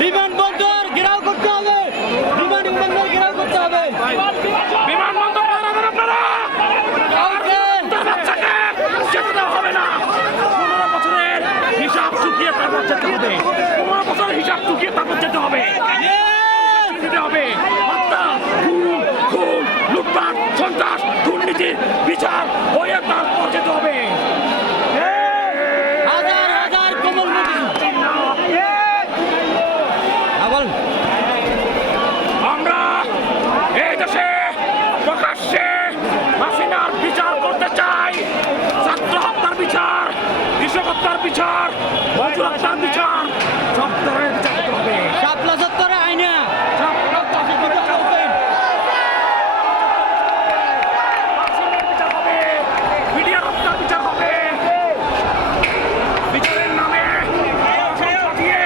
বিমানবন্দর ঘেরাও করতে হবে, বিমানবন্দর ঘেরাও করতে হবে, বিমানবন্দর বাড়াবেন আপনারা। বাচ্চাকে যেতে দেওয়া হবে না। 15 বছরের হিসাব চুকিয়ে তারপর যেতে হবে। 15 বছরের হিসাব চুকিয়ে তারপর যেতে হবে। দিতে হবে হত্যা, খুন, খুন, লুটপাট, সন্ত্রাস, দুর্নীতি বিচার হয়ে তারপর যেতে হবে। হাজার হাজার কোমলমতি আমরা এই দেশে প্রকাশ্যে হাসিনার বিচার করতে চাই। ছাত্র হত্যার বিচার, কৃষক হত্যার বিচার, মজুর হত্যার বিচার, সব ধরনের বিচার করতে হবে। শাপলা চত্বরে আইনা বিচার হবে, মিডিয়ার হত্যার বিচার হবে। বিচারের নামে দিয়ে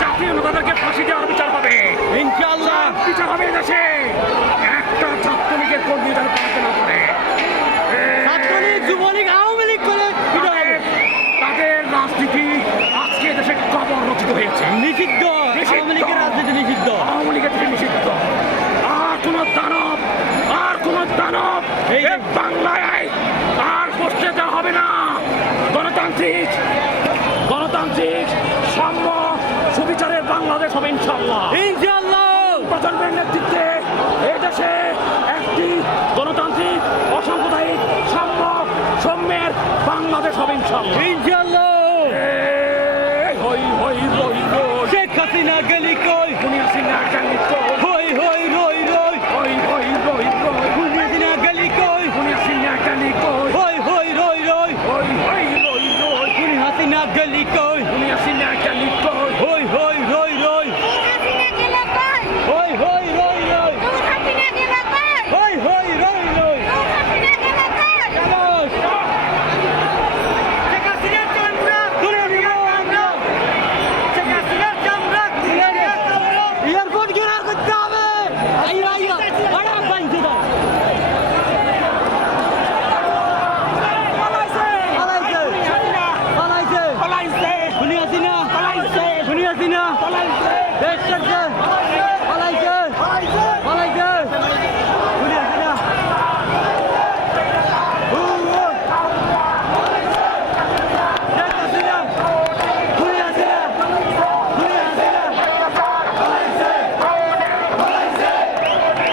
জাতীয় নেতাদেরকে ফাঁসি দেওয়ার বিচার হবে। ইনশাআল্লাহ বিচার হবে দেশে। একটা ছাত্রলীগের কর্মী যেন পালাতে না পারে। ছাত্রলীগ, যুবলীগ, আওয়ামী লীগ করে তাদের রাজনীতি আজকে দেশে কবর রচিত হয়েছে। নিষিদ্ধ, আওয়ামী লীগের রাজনীতি নিষিদ্ধ। আওয়ামী লীগের থেকে নিষিদ্ধ। আর কোন দানব, আর কোন দানব এই বাংলায় আর বসতে দেওয়া হবে না। গণতান্ত্রিক গণতান্ত্রিক সাম্য সুবিচারের বাংলাদেশ হবে ইনশাআল্লাহ। ইনশাআল্লাহ প্রজন্মের নেতৃত্বে এই দেশে একটি গণতান্ত্রিক অসাম্প্রদায়িক সাম্য সৌম্যের বাংলাদেশ হবে ইনশাআল্লাহ। ইনশাআল্লাহ হই হই রই রই শেখ হাসিনা গেলি কই, দুনিয়া সিংহ